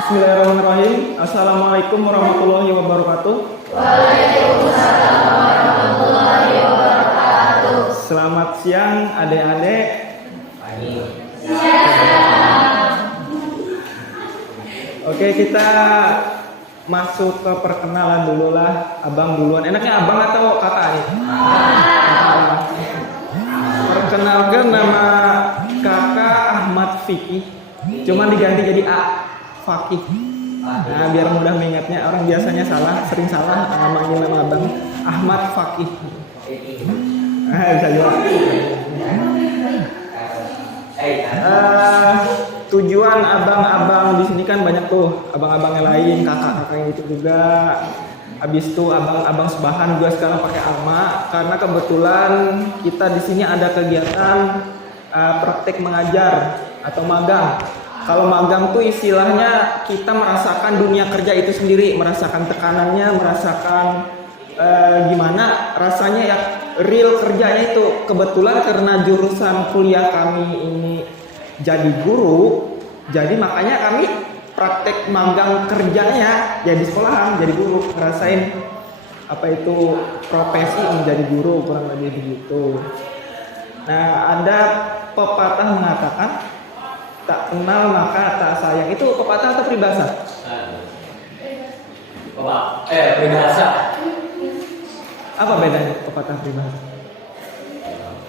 Bismillahirrahmanirrahim. Assalamualaikum warahmatullahi wabarakatuh. Waalaikumsalam warahmatullahi wabarakatuh. Selamat siang adik-adik. Oke, kita masuk ke perkenalan dulu lah. Abang duluan. Enaknya abang atau kakak nih? Perkenalkan, nama kakak Ahmad Fikih. Cuman diganti jadi A. Fakih. Nah, biar mudah mengingatnya. Orang biasanya sering salah manggil nama abang. Ahmad Fakih. Bisa juga. Tujuan abang-abang di sini kan banyak tuh, abang-abang yang lain, kakak-kakak yang itu juga. Habis itu abang-abang sebahan juga sekarang pakai alma karena kebetulan kita di sini ada kegiatan praktek mengajar atau magang. Kalau magang tuh istilahnya kita merasakan dunia kerja itu sendiri, merasakan tekanannya, merasakan gimana rasanya ya real kerjanya itu. Kebetulan karena jurusan kuliah kami ini jadi guru, jadi makanya kami praktek magang kerjanya ya di sekolahan jadi guru, ngerasain apa itu profesi menjadi guru, kurang lebih begitu. Nah, ada pepatah mengatakan tak kenal maka tak sayang. Itu pepatah atau peribahasa? Peribahasa. Apa bedanya pepatah peribahasa?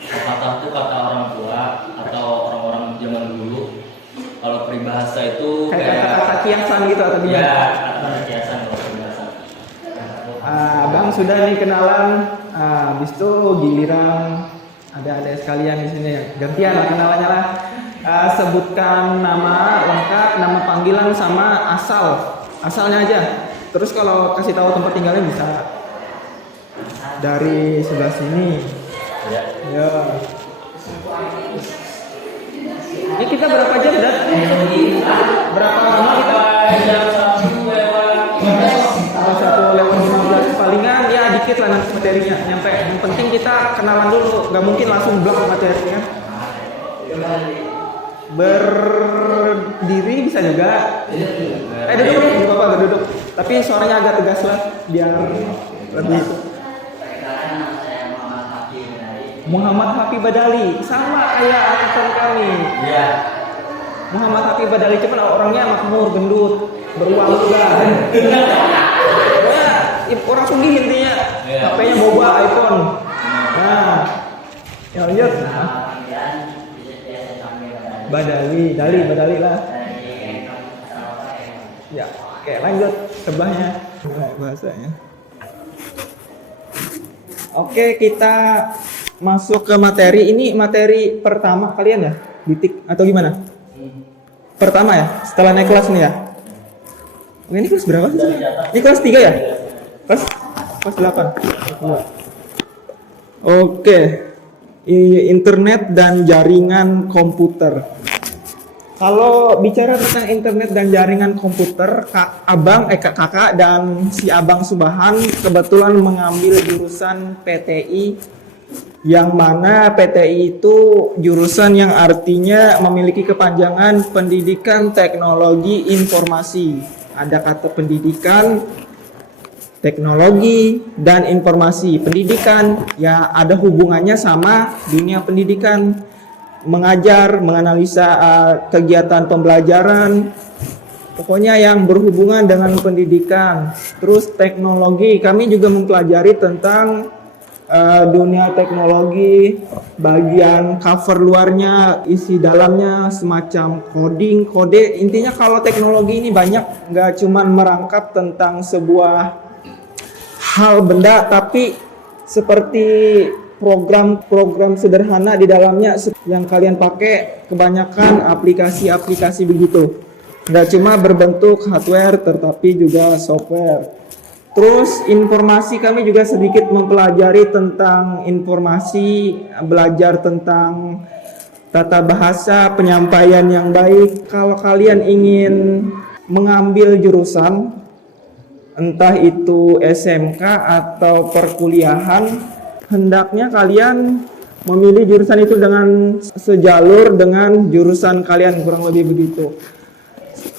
Pepatah itu kata orang tua atau orang-orang zaman dulu. Kalau peribahasa itu Kayak kata-kata kiasan gitu atau gimana? Ya, kata kiasan kalau peribahasa. Abang sudah nih kenalan. Habis itu giliran ada sekalian di sini ya. Gantian lah kenalannya lah. Sebutkan nama lengkap, nama panggilan sama asalnya aja. Terus kalau kasih tahu tempat tinggalnya bisa dari sebelah sini. Ya. Ini kita berapa jam dah? Berapa lama kita? Jam 1:15 palingan ya dikit lah nanti materinya nyampe. Yang penting kita kenalan dulu, nggak mungkin langsung blok materinya. Berdiri bisa juga. Duduk nih, gak apa-apa duduk. Tapi suaranya agak tegas lah biar lebih. Muhammad Hafi Badali, sama kayak angkatan kami. Iya. Muhammad Hafi Badali cuman orangnya makmur, gendut, beruang juga. Ya, orang sugih intinya. HP-nya boba iPhone. Nah, ya lanjut. Badali lah. Ya, oke lanjut sebelahnya bahasanya. Oke, kita masuk ke materi. Ini materi pertama kalian ya? Ditik atau gimana? Pertama ya? Setelah naik kelas nih ya? Ini kelas berapa sih? Ini kelas 3 ya? Kelas 8. Oke. Internet dan jaringan komputer. Kalau bicara tentang internet dan jaringan komputer, kakak dan si abang Subahan kebetulan mengambil jurusan PTI, yang mana PTI itu jurusan yang artinya memiliki kepanjangan pendidikan teknologi informasi. Ada kata pendidikan, teknologi, dan informasi. Pendidikan ya ada hubungannya sama dunia pendidikan, mengajar, menganalisa kegiatan pembelajaran, pokoknya yang berhubungan dengan pendidikan. Terus teknologi, kami juga mempelajari tentang dunia teknologi, bagian cover luarnya, isi dalamnya, semacam coding, kode. Intinya kalau teknologi ini banyak, nggak cuman merangkap tentang sebuah hal benda, tapi seperti program-program sederhana di dalamnya yang kalian pakai, kebanyakan aplikasi-aplikasi begitu. Nggak cuma berbentuk hardware, tetapi juga software. Terus informasi, kami juga sedikit mempelajari tentang informasi, belajar tentang tata bahasa, penyampaian yang baik. Kalau kalian ingin mengambil jurusan, entah itu SMK atau perkuliahan, hendaknya kalian memilih jurusan itu dengan sejalur dengan jurusan kalian, kurang lebih begitu.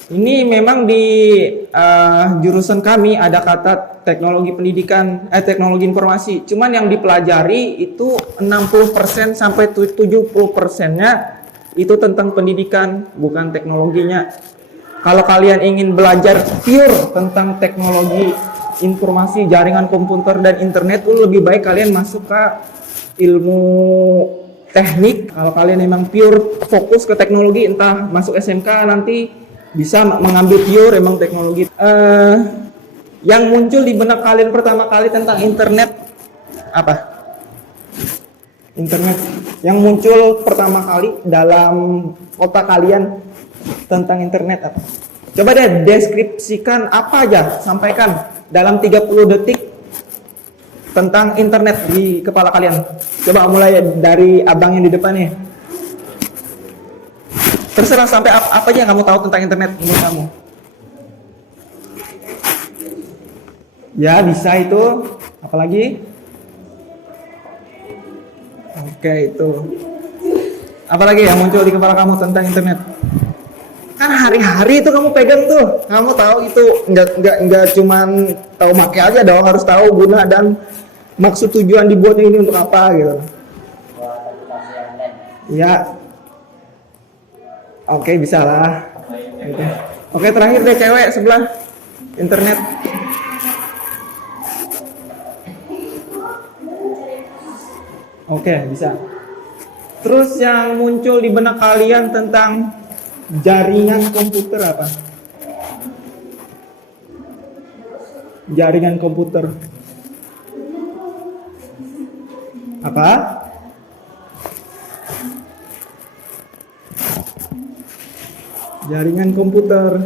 Ini memang di jurusan kami ada kata teknologi pendidikan, teknologi informasi. Cuman yang dipelajari itu 60% sampai 70%-nya itu tentang pendidikan, bukan teknologinya. Kalau kalian ingin belajar pure tentang teknologi informasi, jaringan komputer dan internet, itu lebih baik kalian masuk ke ilmu teknik. Kalau kalian memang pure fokus ke teknologi, entah masuk SMK nanti bisa mengambil pure emang teknologi. Yang muncul di benak kalian pertama kali tentang internet apa? Internet yang muncul pertama kali dalam otak kalian tentang internet apa? Coba deh deskripsikan apa aja, sampaikan dalam 30 detik tentang internet di kepala kalian. Coba mulai dari abang yang di depan nih. Terserah sampai apa aja yang kamu tahu tentang internet menurut kamu. Ya bisa itu. Apalagi? Oke itu. Apalagi yang muncul di kepala kamu tentang internet? Kan hari-hari itu kamu pegang tuh. Kamu tahu itu nggak cuman tahu make aja dong, harus tahu guna dan maksud tujuan dibuatnya ini untuk apa gitu. Ya. Oke, bisa lah. Oke, terakhir deh cewek sebelah internet. Oke, bisa. Terus yang muncul di benak kalian tentang jaringan komputer apa? Jaringan komputer. Apa? Jaringan komputer.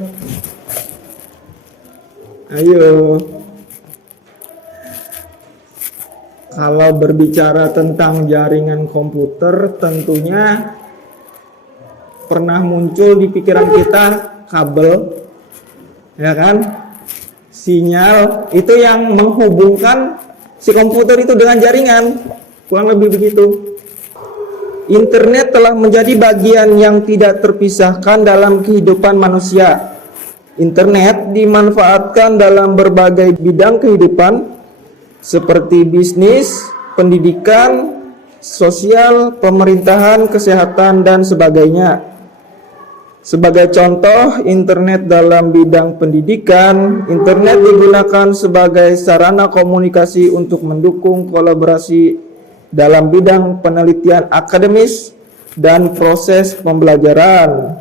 Ayo. Kalau berbicara tentang jaringan komputer, tentunya pernah muncul di pikiran kita kabel, ya kan? Sinyal itu yang menghubungkan si komputer itu dengan jaringan, kurang lebih begitu. Internet telah menjadi bagian yang tidak terpisahkan dalam kehidupan manusia. Internet dimanfaatkan dalam berbagai bidang kehidupan seperti bisnis, pendidikan, sosial, pemerintahan, kesehatan, dan sebagainya. Sebagai contoh, internet dalam bidang pendidikan, internet digunakan sebagai sarana komunikasi untuk mendukung kolaborasi dalam bidang penelitian akademis dan proses pembelajaran.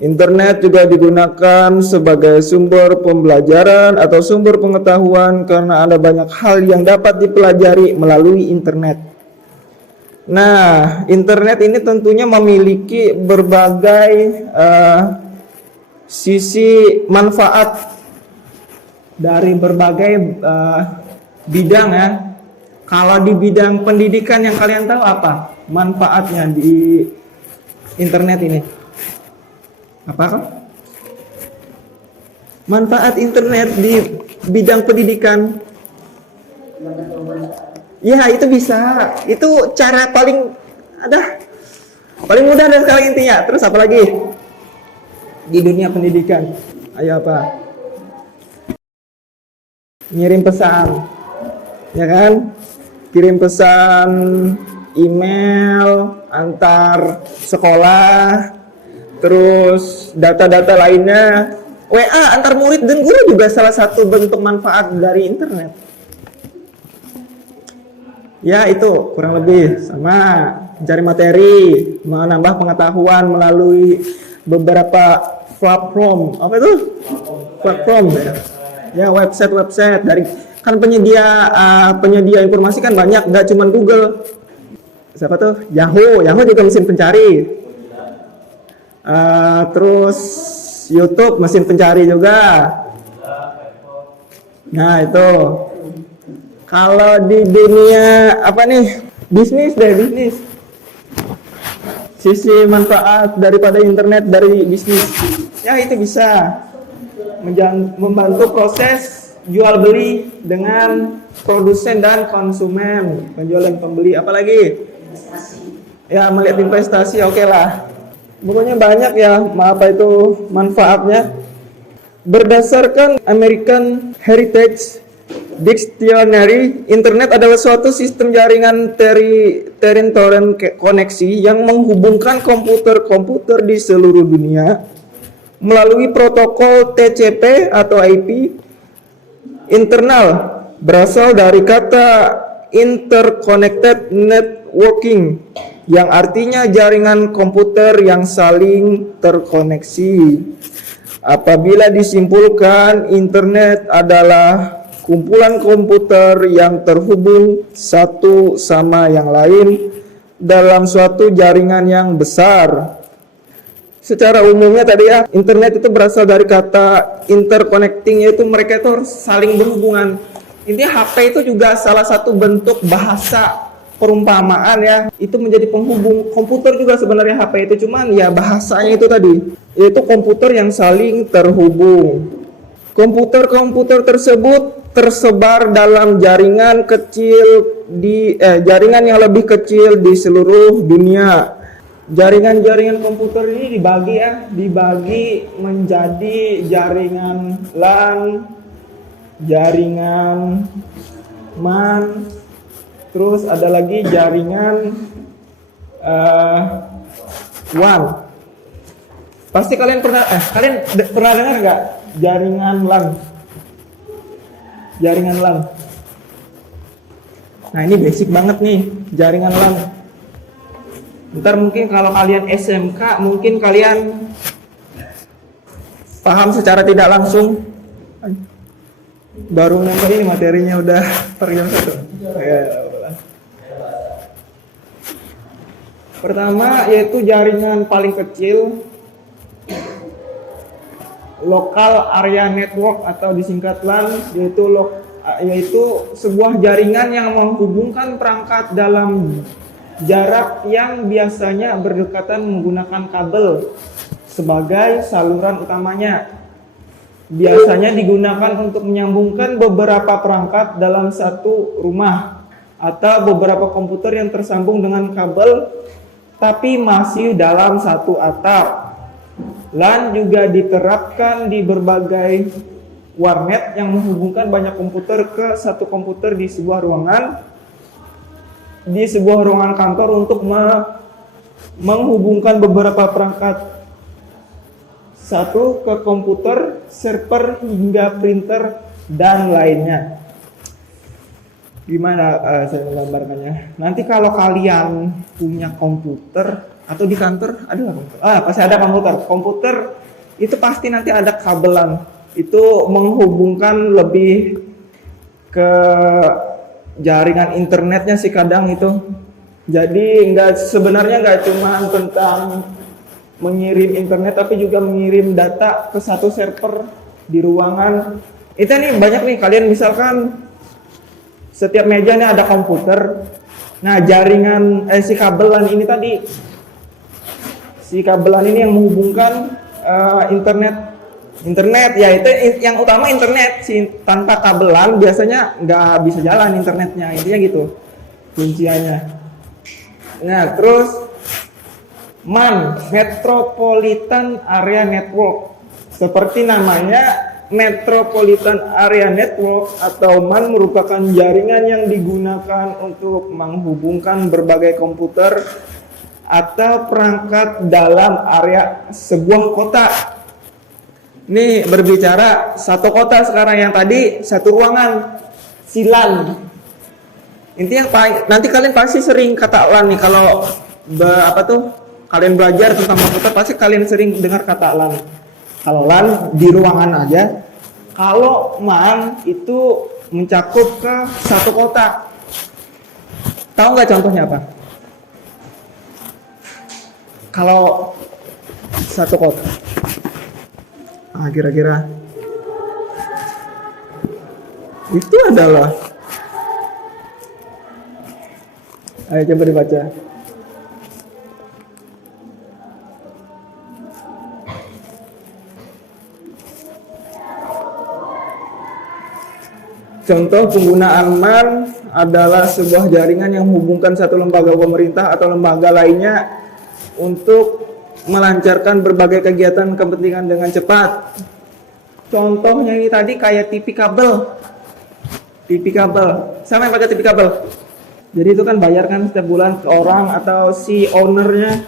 Internet juga digunakan sebagai sumber pembelajaran atau sumber pengetahuan karena ada banyak hal yang dapat dipelajari melalui internet. Nah, internet ini tentunya memiliki berbagai sisi manfaat dari berbagai bidang ya. Kalau di bidang pendidikan yang kalian tahu apa manfaatnya di internet ini? Apa kok? Manfaat internet di bidang pendidikan? Ya itu bisa. Itu cara paling mudah dan sekarang intinya. Terus apa lagi di dunia pendidikan? Ayo apa? Ngirim pesan, ya kan? Kirim pesan email antar sekolah, terus data-data lainnya, WA antar murid dan guru juga salah satu bentuk manfaat dari internet. Ya itu kurang lebih sama, mencari materi, menambah pengetahuan melalui beberapa platform. Apa itu? Platform ya, website dari kan penyedia informasi kan banyak, nggak cuma Google. Siapa tuh? Yahoo juga mesin pencari. Terus YouTube mesin pencari juga. Nah itu. Kalau di dunia apa nih? Bisnis. Sisi manfaat daripada internet dari bisnis. Ya itu bisa membantu proses jual beli dengan produsen dan konsumen, penjualan pembeli, apalagi ya melihat investasi, oke lah. Pokoknya banyak ya, apa itu manfaatnya. Berdasarkan American Heritage Dictionary, internet adalah suatu sistem jaringan torrent koneksi yang menghubungkan komputer-komputer di seluruh dunia melalui protokol TCP atau IP. Internal berasal dari kata interconnected networking yang artinya jaringan komputer yang saling terkoneksi. Apabila disimpulkan, internet adalah kumpulan komputer yang terhubung satu sama yang lain dalam suatu jaringan yang besar. Secara umumnya tadi ya, internet itu berasal dari kata interconnecting, yaitu mereka itu saling berhubungan. Intinya HP itu juga salah satu bentuk bahasa perumpamaan ya, itu menjadi penghubung. Komputer juga sebenarnya HP itu, cuman ya bahasanya itu tadi, yaitu komputer yang saling terhubung. Komputer-komputer tersebut tersebar dalam jaringan jaringan yang lebih kecil di seluruh dunia. Jaringan-jaringan komputer ini dibagi menjadi jaringan LAN, jaringan MAN, terus ada lagi jaringan WAN. Pasti kalian pernah dengar nggak jaringan LAN? Jaringan LAN. Nah, ini basic banget nih, jaringan LAN. Ntar mungkin kalau kalian SMK, mungkin kalian paham secara tidak langsung. Baru nonton ini materinya udah per jam 1. Pertama yaitu jaringan paling kecil, local area network atau disingkat LAN, yaitu sebuah jaringan yang menghubungkan perangkat dalam jarak yang biasanya berdekatan menggunakan kabel sebagai saluran utamanya. Biasanya digunakan untuk menyambungkan beberapa perangkat dalam satu rumah atau beberapa komputer yang tersambung dengan kabel tapi masih dalam satu atap. LAN juga diterapkan di berbagai warnet yang menghubungkan banyak komputer ke satu komputer di sebuah ruangan kantor untuk menghubungkan beberapa perangkat satu ke komputer, server hingga printer dan lainnya. Gimana saya menggambarkannya? Nanti kalau kalian punya komputer atau di kantor ada komputer. Pasti ada komputer. Komputer itu pasti nanti ada kabelan. Itu menghubungkan lebih ke jaringan internetnya sih kadang itu. Jadi sebenarnya nggak cuma tentang mengirim internet, tapi juga mengirim data ke satu server di ruangan. Itu nih banyak nih, kalian misalkan setiap meja nih ada komputer. Nah, jaringan si kabelan ini tadi, si kabelan ini yang menghubungkan internet ya, itu yang utama internet. Tanpa kabelan biasanya nggak bisa jalan internetnya, intinya gitu kunciannya. Nah, terus MAN, Metropolitan Area Network. Seperti namanya, Metropolitan Area Network atau MAN merupakan jaringan yang digunakan untuk menghubungkan berbagai komputer atau perangkat dalam area sebuah kota. Ini berbicara satu kota sekarang, yang tadi satu ruangan, LAN. Intinya nanti kalian pasti sering kata LAN nih kalau kalian belajar tentang komputer, pasti kalian sering dengar kata LAN. Kalau LAN di ruangan aja. Kalau MAN itu mencakup ke satu kota. Tahu nggak contohnya apa? Kalau satu kota. Kira-kira itu adalah. Ayo coba dibaca. Contoh penggunaan MAN adalah sebuah jaringan yang menghubungkan satu lembaga pemerintah atau lembaga lainnya untuk melancarkan berbagai kegiatan kepentingan dengan cepat. Contohnya ini tadi kayak TV kabel. TV kabel. Sama yang pakai TV kabel. Jadi itu kan bayar kan setiap bulan ke orang atau si ownernya.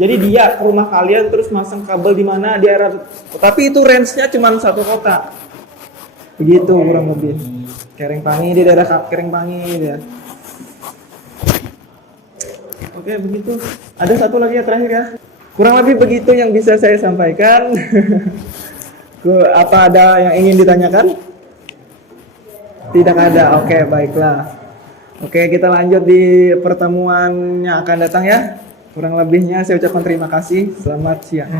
Jadi dia ke rumah kalian terus masang kabel di mana di area. Tapi itu range-nya cuma satu kota. Begitu kurang lebih. Kerengpangi di daerah Kerengpangi dia. Oke, begitu. Ada satu lagi ya terakhir ya. Kurang lebih begitu yang bisa saya sampaikan. Apa ada yang ingin ditanyakan? Tidak ada. Oke, baiklah. Oke, kita lanjut di pertemuan yang akan datang ya. Kurang lebihnya saya ucapkan terima kasih. Selamat siang.